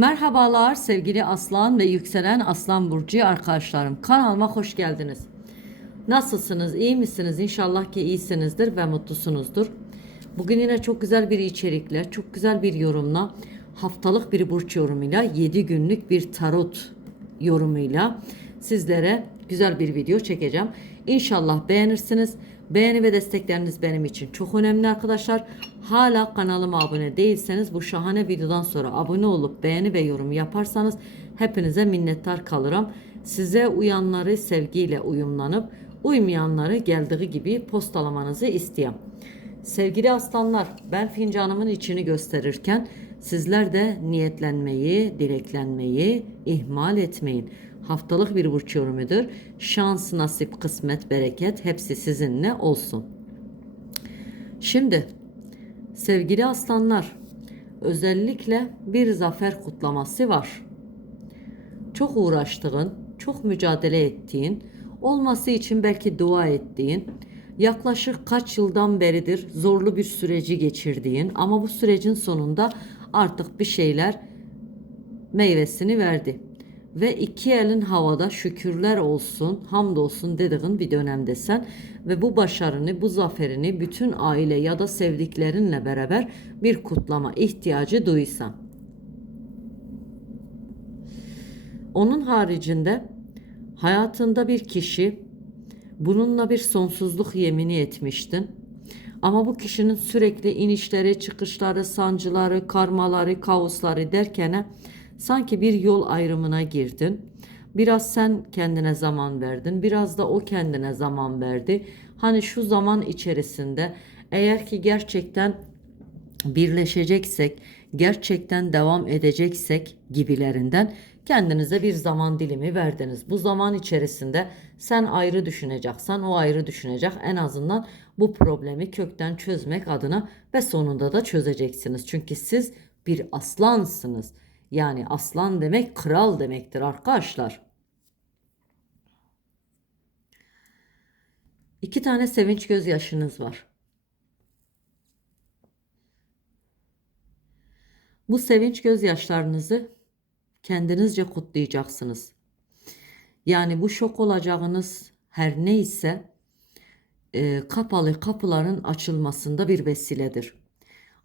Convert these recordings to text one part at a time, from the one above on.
Merhabalar sevgili Aslan ve yükselen Aslan Burcu arkadaşlarım. Kanalıma hoş geldiniz. Nasılsınız? İyi misiniz? İnşallah ki iyisinizdir ve mutlusunuzdur. Bugün yine çok güzel bir içerikle, çok güzel bir yorumla, haftalık bir burç yorumuyla, 7 günlük bir tarot yorumuyla sizlere güzel bir video çekeceğim. İnşallah beğenirsiniz. Beğeni ve destekleriniz benim için çok önemli arkadaşlar. Hala kanalıma abone değilseniz bu şahane videodan sonra abone olup beğeni ve yorum yaparsanız hepinize minnettar kalırım. Size uyanları sevgiyle uyumlanıp uymayanları geldiği gibi postalamanızı isteyem. Sevgili aslanlar, ben fincanımın içini gösterirken sizler de niyetlenmeyi, dileklenmeyi ihmal etmeyin. Haftalık bir burç yorumudur. Şans, nasip, kısmet, bereket hepsi sizinle olsun. Şimdi sevgili aslanlar, özellikle bir zafer kutlaması var. Çok uğraştığın, çok mücadele ettiğin, olması için belki dua ettiğin, yaklaşık kaç yıldan beridir zorlu bir süreci geçirdiğin ama bu sürecin sonunda artık bir şeyler meyvesini verdi. Ve iki elin havada şükürler olsun, hamdolsun dediğin bir dönemdesin ve bu başarını, bu zaferini bütün aile ya da sevdiklerinle beraber bir kutlama ihtiyacı duysan. Onun haricinde hayatında bir kişi bununla bir sonsuzluk yemini etmiştin. Ama bu kişinin sürekli inişleri, çıkışları, sancıları, karmaları, kaosları derken sanki bir yol ayrımına girdin. Biraz sen kendine zaman verdin, biraz da o kendine zaman verdi. Hani şu zaman içerisinde eğer ki gerçekten birleşeceksek, gerçekten devam edeceksek gibilerinden kendinize bir zaman dilimi verdiniz. Bu zaman içerisinde sen ayrı düşüneceksen o ayrı düşünecek. En azından bu problemi kökten çözmek adına ve sonunda da çözeceksiniz. Çünkü siz bir aslansınız. Yani aslan demek kral demektir arkadaşlar. İki tane sevinç gözyaşınız var. Bu sevinç gözyaşlarınızı kendinizce kutlayacaksınız. Yani bu şok olacağınız her neyse e, kapalı kapıların açılmasında bir vesiledir.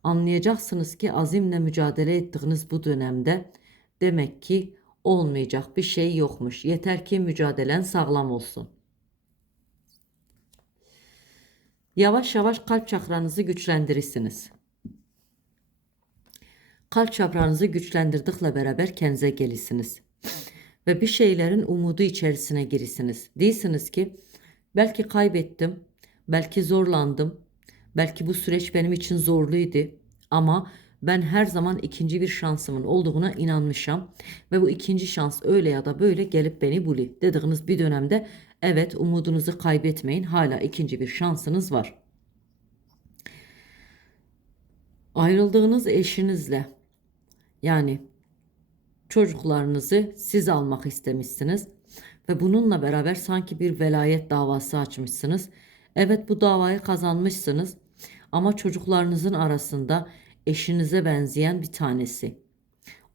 Anlayacaksınız ki azimle mücadele ettiğiniz bu dönemde demek ki olmayacak bir şey yokmuş. Yeter ki mücadelen sağlam olsun. Yavaş yavaş kalp çakranızı güçlendirirsiniz. Kalp çakranızı güçlendirdikle beraber kendinize gelisiniz. Ve bir şeylerin umudu içerisine girisiniz. Değilsiniz ki belki kaybettim, belki zorlandım, belki bu süreç benim için zorluydu ama ben her zaman ikinci bir şansımın olduğuna inanmışam ve bu ikinci şans öyle ya da böyle gelip beni buli dediğiniz bir dönemde evet umudunuzu kaybetmeyin hala ikinci bir şansınız var. Ayrıldığınız eşinizle yani çocuklarınızı siz almak istemişsiniz ve bununla beraber sanki bir velayet davası açmışsınız. Evet bu davayı kazanmışsınız ama çocuklarınızın arasında eşinize benzeyen bir tanesi.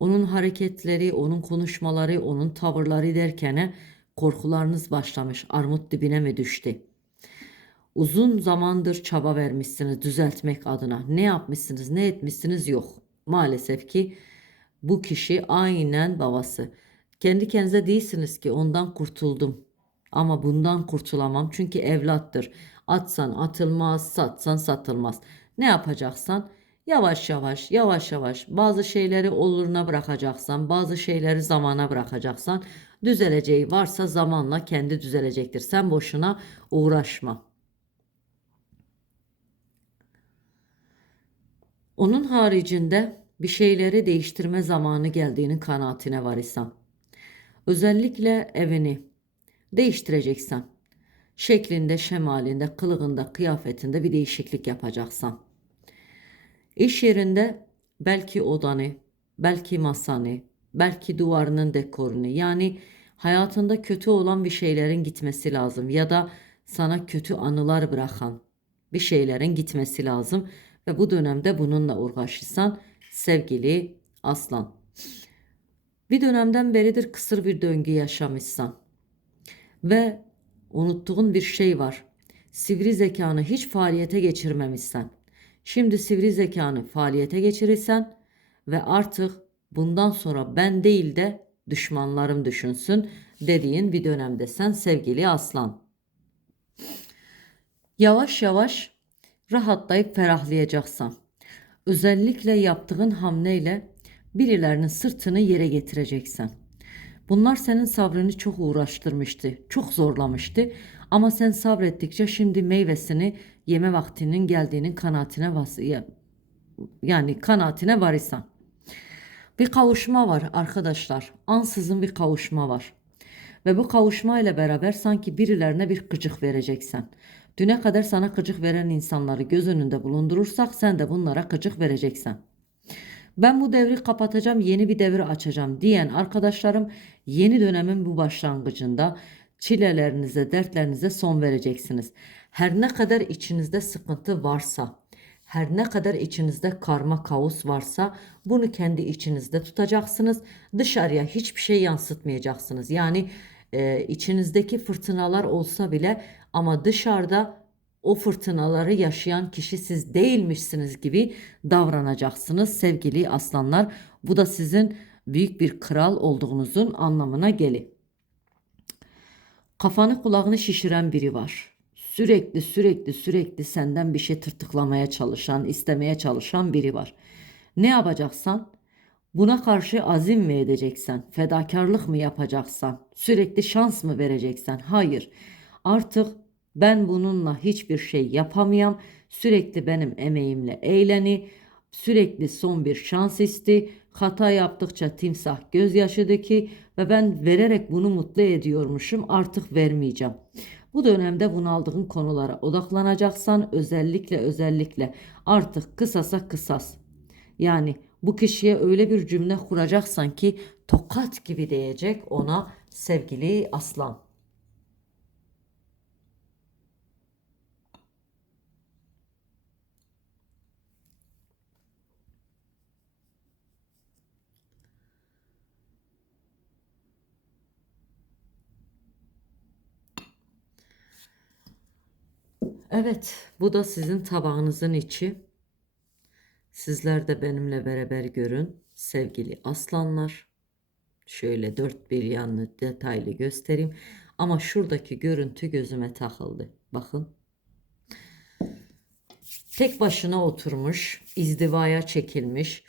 Onun hareketleri, onun konuşmaları, onun tavırları derken korkularınız başlamış. Armut dibine mi düştü? Uzun zamandır çaba vermişsiniz düzeltmek adına. Ne yapmışsınız, ne etmişsiniz yok. Maalesef ki bu kişi aynen babası. Kendi kendinize değilsiniz ki ondan kurtuldum. Ama bundan kurtulamam çünkü evlattır. Atsan atılmaz, satsan satılmaz. Ne yapacaksan yavaş yavaş, yavaş yavaş bazı şeyleri oluruna bırakacaksan, bazı şeyleri zamana bırakacaksan düzeleceği varsa zamanla kendi düzelecektir. Sen boşuna uğraşma. Onun haricinde bir şeyleri değiştirme zamanı geldiğinin kanaatine var isem. Özellikle evini değiştireceksen, şeklinde, şemalinde, kılığında, kıyafetinde bir değişiklik yapacaksan. İş yerinde belki odanı, belki masanı, belki duvarının dekorunu yani hayatında kötü olan bir şeylerin gitmesi lazım ya da sana kötü anılar bırakan bir şeylerin gitmesi lazım ve bu dönemde bununla uğraşırsan sevgili aslan. Bir dönemden beridir kısır bir döngü yaşamışsan ve unuttuğun bir şey var. Sivri zekanı hiç faaliyete geçirmemişsen. Şimdi sivri zekanı faaliyete geçirirsen ve artık bundan sonra ben değil de düşmanlarım düşünsün dediğin bir dönemdesen sevgili aslan. Yavaş yavaş rahatlayıp ferahlayacaksan. Özellikle yaptığın hamleyle birilerinin sırtını yere getireceksen. Bunlar senin sabrını çok uğraştırmıştı, çok zorlamıştı. Ama sen sabrettikçe şimdi meyvesini yeme vaktinin geldiğinin kanaatine vas yani kanaatine varırsan. Bir kavuşma var arkadaşlar. Ansızın bir kavuşma var. Ve bu kavuşma ile beraber sanki birilerine bir gıcık vereceksen. Düne kadar sana gıcık veren insanları göz önünde bulundurursak sen de bunlara gıcık vereceksen. Ben bu devri kapatacağım, yeni bir devri açacağım diyen arkadaşlarım yeni dönemin bu başlangıcında çilelerinize, dertlerinize son vereceksiniz. Her ne kadar içinizde sıkıntı varsa, her ne kadar içinizde karma kaos varsa bunu kendi içinizde tutacaksınız. Dışarıya hiçbir şey yansıtmayacaksınız. Yani e, içinizdeki fırtınalar olsa bile ama dışarıda o fırtınaları yaşayan kişi siz değilmişsiniz gibi davranacaksınız sevgili aslanlar. Bu da sizin büyük bir kral olduğunuzun anlamına gelir. Kafanı kulağını şişiren biri var. Sürekli sürekli sürekli senden bir şey tırtıklamaya çalışan, istemeye çalışan biri var. Ne yapacaksan buna karşı azim mi edeceksen, fedakarlık mı yapacaksan, sürekli şans mı vereceksen? Hayır. Artık ben bununla hiçbir şey yapamayam. Sürekli benim emeğimle eğleni, sürekli son bir şans isti. Hata yaptıkça timsah gözyaşı ki ve ben vererek bunu mutlu ediyormuşum artık vermeyeceğim. Bu dönemde bunaldığın konulara odaklanacaksan özellikle özellikle artık kısasa kısas. Yani bu kişiye öyle bir cümle kuracaksan ki tokat gibi değecek ona sevgili aslan. Evet, bu da sizin tabağınızın içi. Sizler de benimle beraber görün sevgili aslanlar. Şöyle dört bir yanlı detaylı göstereyim. Ama şuradaki görüntü gözüme takıldı. Bakın. Tek başına oturmuş, izdivaya çekilmiş.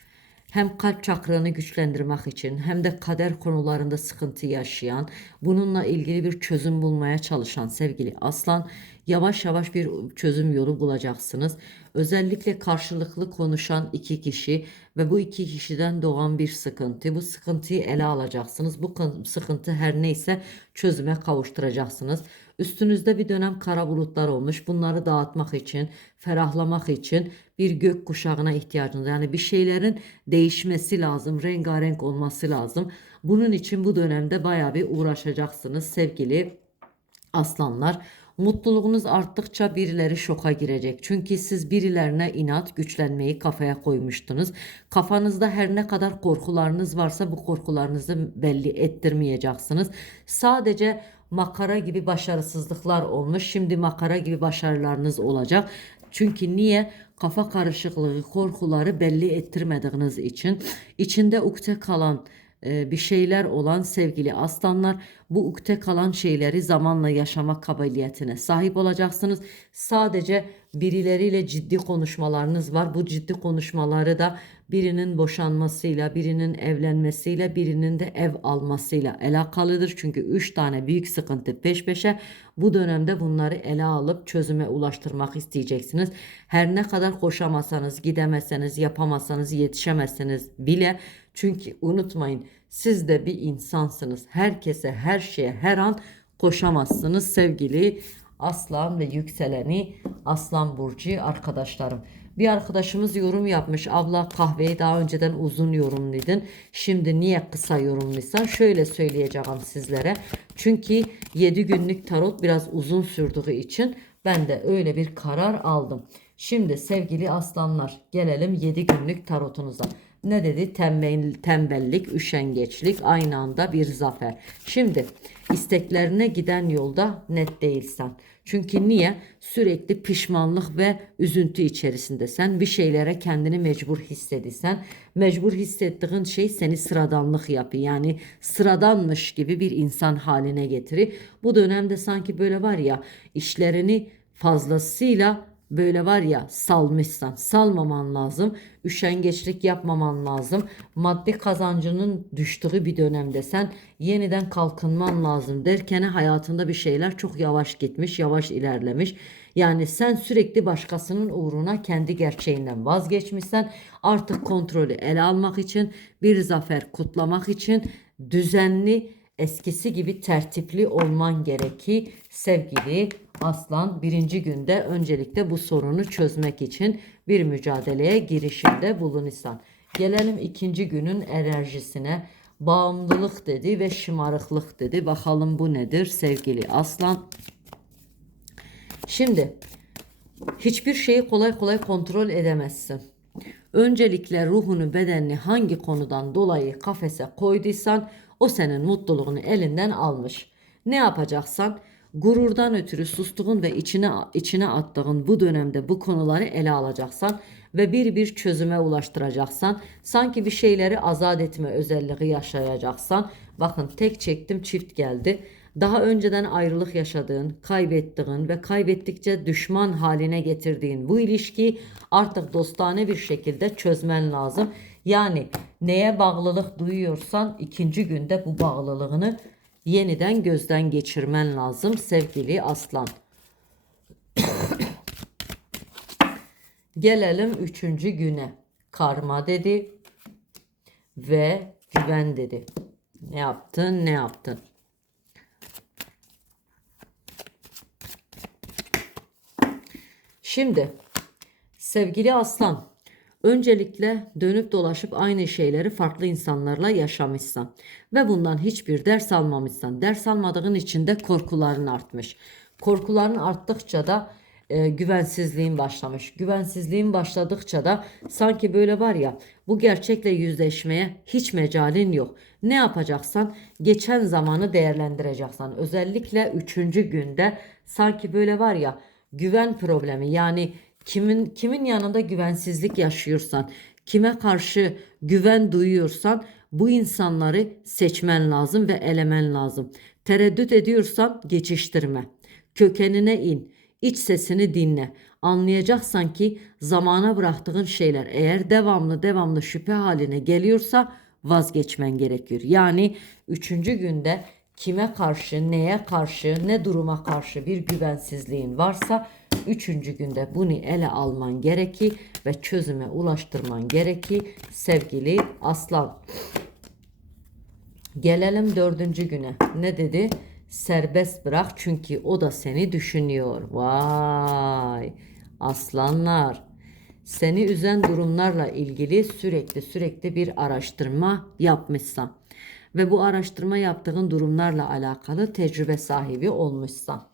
Hem kalp çakranı güçlendirmek için hem de kader konularında sıkıntı yaşayan, bununla ilgili bir çözüm bulmaya çalışan sevgili aslan yavaş yavaş bir çözüm yolu bulacaksınız. Özellikle karşılıklı konuşan iki kişi ve bu iki kişiden doğan bir sıkıntı. Bu sıkıntıyı ele alacaksınız. Bu sıkıntı her neyse çözüme kavuşturacaksınız. Üstünüzde bir dönem kara bulutlar olmuş. Bunları dağıtmak için, ferahlamak için bir gök kuşağına ihtiyacınız. Yani bir şeylerin değişmesi lazım, rengarenk olması lazım. Bunun için bu dönemde baya bir uğraşacaksınız sevgili aslanlar. Mutluluğunuz arttıkça birileri şoka girecek. Çünkü siz birilerine inat, güçlenmeyi kafaya koymuştunuz. Kafanızda her ne kadar korkularınız varsa bu korkularınızı belli ettirmeyeceksiniz. Sadece makara gibi başarısızlıklar olmuş. Şimdi makara gibi başarılarınız olacak. Çünkü niye? Kafa karışıklığı, korkuları belli ettirmediğiniz için içinde ukde kalan e, bir şeyler olan sevgili aslanlar bu ukde kalan şeyleri zamanla yaşama kabiliyetine sahip olacaksınız. Sadece birileriyle ciddi konuşmalarınız var. Bu ciddi konuşmaları da birinin boşanmasıyla, birinin evlenmesiyle, birinin de ev almasıyla alakalıdır. Çünkü 3 tane büyük sıkıntı peş peşe bu dönemde bunları ele alıp çözüme ulaştırmak isteyeceksiniz. Her ne kadar koşamasanız, gidemezseniz, yapamazsanız, yetişemezseniz bile çünkü unutmayın siz de bir insansınız. Herkese, her şeye, her an koşamazsınız sevgili Aslan ve yükseleni Aslan Burcu arkadaşlarım. Bir arkadaşımız yorum yapmış. Abla kahveyi daha önceden uzun yorumluydun. Şimdi niye kısa yorumluysan şöyle söyleyeceğim sizlere. Çünkü 7 günlük tarot biraz uzun sürdüğü için ben de öyle bir karar aldım. Şimdi sevgili aslanlar gelelim 7 günlük tarotunuza. ne dedi? Tembel, tembellik, üşengeçlik, aynı anda bir zafer. Şimdi isteklerine giden yolda net değilsen. Çünkü niye? Sürekli pişmanlık ve üzüntü içerisindesen. Bir şeylere kendini mecbur hissediysen. Mecbur hissettiğin şey seni sıradanlık yapıyor. Yani sıradanmış gibi bir insan haline getirir. Bu dönemde sanki böyle var ya işlerini fazlasıyla böyle var ya salmışsan salmaman lazım. Üşengeçlik yapmaman lazım. Maddi kazancının düştüğü bir dönemde sen yeniden kalkınman lazım derken hayatında bir şeyler çok yavaş gitmiş, yavaş ilerlemiş. Yani sen sürekli başkasının uğruna kendi gerçeğinden vazgeçmişsen artık kontrolü ele almak için bir zafer kutlamak için düzenli eskisi gibi tertipli olman gerekir sevgili aslan birinci günde öncelikle bu sorunu çözmek için bir mücadeleye girişimde bulunursan. Gelelim ikinci günün enerjisine. Bağımlılık dedi ve şımarıklık dedi. Bakalım bu nedir sevgili aslan. Şimdi hiçbir şeyi kolay kolay kontrol edemezsin. Öncelikle ruhunu bedenini hangi konudan dolayı kafese koyduysan o senin mutluluğunu elinden almış. Ne yapacaksan gururdan ötürü sustuğun ve içine içine attığın bu dönemde bu konuları ele alacaksan ve bir bir çözüme ulaştıracaksan sanki bir şeyleri azat etme özelliği yaşayacaksan bakın tek çektim çift geldi. Daha önceden ayrılık yaşadığın, kaybettiğin ve kaybettikçe düşman haline getirdiğin bu ilişkiyi artık dostane bir şekilde çözmen lazım. Yani neye bağlılık duyuyorsan ikinci günde bu bağlılığını yeniden gözden geçirmen lazım sevgili aslan. Gelelim üçüncü güne. Karma dedi ve güven dedi. Ne yaptın ne yaptın? Şimdi sevgili aslan öncelikle dönüp dolaşıp aynı şeyleri farklı insanlarla yaşamışsan ve bundan hiçbir ders almamışsan ders almadığın için de korkuların artmış. Korkuların arttıkça da e, güvensizliğin başlamış. Güvensizliğin başladıkça da sanki böyle var ya bu gerçekle yüzleşmeye hiç mecalin yok. Ne yapacaksan geçen zamanı değerlendireceksen özellikle üçüncü günde sanki böyle var ya güven problemi yani kimin kimin yanında güvensizlik yaşıyorsan, kime karşı güven duyuyorsan bu insanları seçmen lazım ve elemen lazım. Tereddüt ediyorsan geçiştirme. Kökenine in. İç sesini dinle. Anlayacaksan ki zamana bıraktığın şeyler eğer devamlı devamlı şüphe haline geliyorsa vazgeçmen gerekiyor. Yani üçüncü günde kime karşı, neye karşı, ne duruma karşı bir güvensizliğin varsa üçüncü günde bunu ele alman gerekir ve çözüme ulaştırman gerekir sevgili aslan. Gelelim dördüncü güne. Ne dedi? Serbest bırak çünkü o da seni düşünüyor. Vay aslanlar. Seni üzen durumlarla ilgili sürekli sürekli bir araştırma yapmışsan ve bu araştırma yaptığın durumlarla alakalı tecrübe sahibi olmuşsan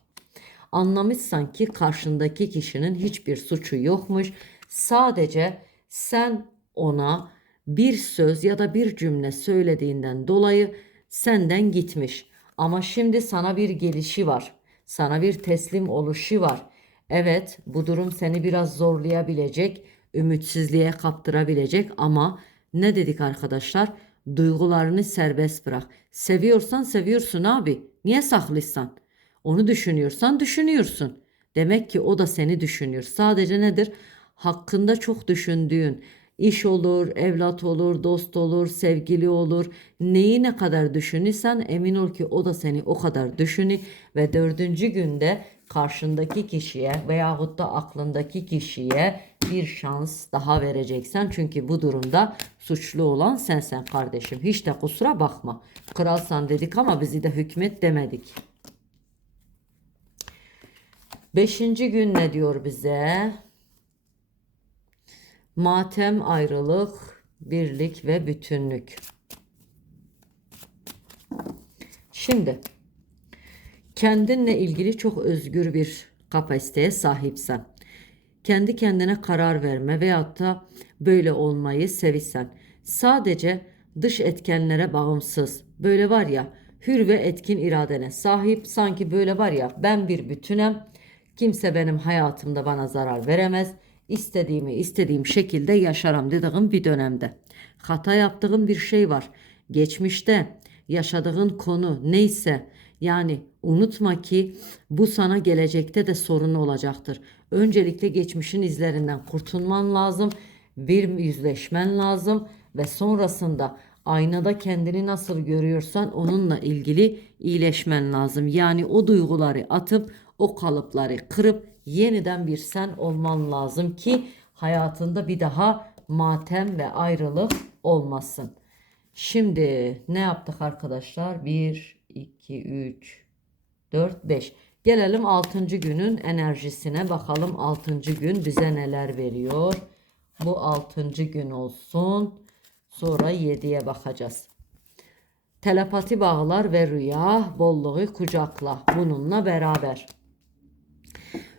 anlamışsan ki karşındaki kişinin hiçbir suçu yokmuş. Sadece sen ona bir söz ya da bir cümle söylediğinden dolayı senden gitmiş. Ama şimdi sana bir gelişi var. Sana bir teslim oluşu var. Evet, bu durum seni biraz zorlayabilecek, ümitsizliğe kaptırabilecek ama ne dedik arkadaşlar? Duygularını serbest bırak. Seviyorsan seviyorsun abi. Niye saklıysan? Onu düşünüyorsan düşünüyorsun. Demek ki o da seni düşünüyor. Sadece nedir? Hakkında çok düşündüğün, iş olur, evlat olur, dost olur, sevgili olur. Neyi ne kadar düşünürsen emin ol ki o da seni o kadar düşünür ve dördüncü günde karşındaki kişiye veyahut da aklındaki kişiye bir şans daha vereceksen. Çünkü bu durumda suçlu olan sensen kardeşim. Hiç de kusura bakma. Kralsan dedik ama bizi de hükmet demedik. Beşinci gün ne diyor bize? Matem, ayrılık, birlik ve bütünlük. Şimdi kendinle ilgili çok özgür bir kapasiteye sahipsen, kendi kendine karar verme veyahut da böyle olmayı sevisen, Sadece dış etkenlere bağımsız. Böyle var ya hür ve etkin iradene sahip sanki böyle var ya ben bir bütünem. Kimse benim hayatımda bana zarar veremez. İstediğimi istediğim şekilde yaşarım dediğim bir dönemde. Hata yaptığım bir şey var. Geçmişte yaşadığın konu neyse yani unutma ki bu sana gelecekte de sorun olacaktır. Öncelikle geçmişin izlerinden kurtulman lazım. Bir yüzleşmen lazım ve sonrasında aynada kendini nasıl görüyorsan onunla ilgili iyileşmen lazım. Yani o duyguları atıp o kalıpları kırıp yeniden bir sen olman lazım ki hayatında bir daha matem ve ayrılık olmasın. Şimdi ne yaptık arkadaşlar? 1, 2, 3, 4, 5. Gelelim 6. günün enerjisine bakalım 6. gün bize neler veriyor. Bu 6. gün olsun. Sonra 7'ye bakacağız. Telepati bağlar ve rüya bolluğu kucakla bununla beraber.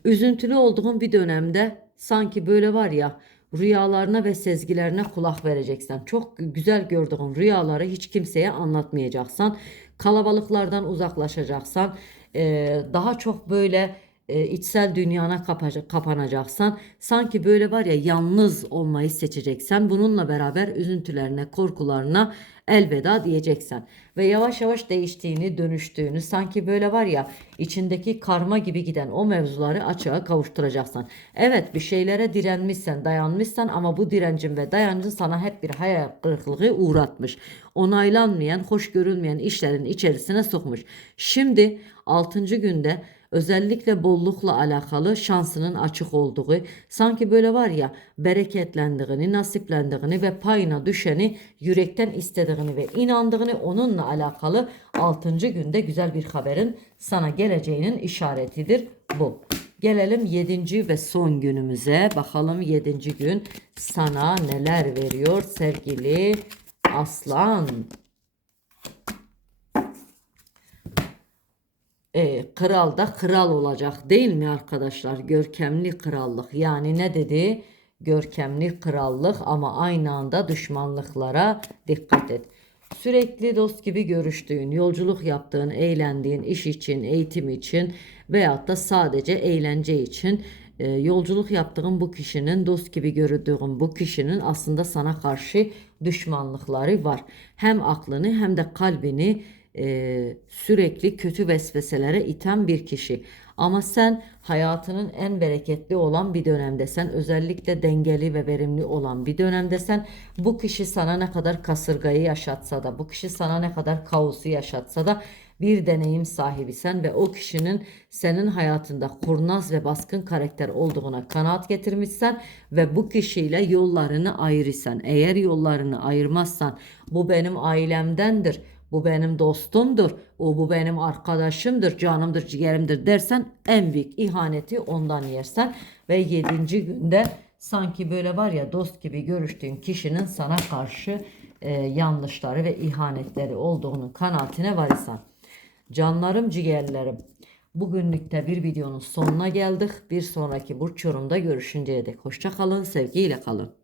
Üzüntülü olduğun bir dönemde sanki böyle var ya rüyalarına ve sezgilerine kulak vereceksin. Çok güzel gördüğün rüyaları hiç kimseye anlatmayacaksan, kalabalıklardan uzaklaşacaksan, eee, daha çok böyle e, içsel dünyana kapa- kapanacaksan, sanki böyle var ya yalnız olmayı seçeceksen, bununla beraber üzüntülerine, korkularına elveda diyeceksen ve yavaş yavaş değiştiğini, dönüştüğünü, sanki böyle var ya içindeki karma gibi giden o mevzuları açığa kavuşturacaksan. Evet bir şeylere direnmişsen, dayanmışsan ama bu direncin ve dayancın sana hep bir hayal kırıklığı uğratmış. Onaylanmayan, hoş görülmeyen işlerin içerisine sokmuş. Şimdi 6. günde özellikle bollukla alakalı şansının açık olduğu, sanki böyle var ya bereketlendiğini, nasiplendiğini ve payına düşeni yürekten istediğini ve inandığını onunla alakalı 6. günde güzel bir haberin sana geleceğinin işaretidir bu. Gelelim 7. ve son günümüze. Bakalım 7. gün sana neler veriyor sevgili Aslan. E, kral da kral olacak değil mi arkadaşlar? Görkemli krallık. Yani ne dedi? Görkemli krallık ama aynı anda düşmanlıklara dikkat et. Sürekli dost gibi görüştüğün, yolculuk yaptığın, eğlendiğin, iş için, eğitim için veyahut da sadece eğlence için e, yolculuk yaptığın bu kişinin, dost gibi gördüğün bu kişinin aslında sana karşı düşmanlıkları var. Hem aklını hem de kalbini e, sürekli kötü vesveselere iten bir kişi. Ama sen hayatının en bereketli olan bir dönemdesen, özellikle dengeli ve verimli olan bir dönemdesen, bu kişi sana ne kadar kasırgayı yaşatsa da, bu kişi sana ne kadar kaosu yaşatsa da bir deneyim sahibisen ve o kişinin senin hayatında kurnaz ve baskın karakter olduğuna kanaat getirmişsen ve bu kişiyle yollarını ayırırsan, eğer yollarını ayırmazsan bu benim ailemdendir, bu benim dostumdur, o bu benim arkadaşımdır, canımdır, ciğerimdir dersen en büyük ihaneti ondan yersen ve yedinci günde sanki böyle var ya dost gibi görüştüğün kişinin sana karşı e, yanlışları ve ihanetleri olduğunun kanaatine varırsan. Canlarım ciğerlerim. Bugünlükte bir videonun sonuna geldik. Bir sonraki burç yorumda görüşünceye dek hoşça kalın, sevgiyle kalın.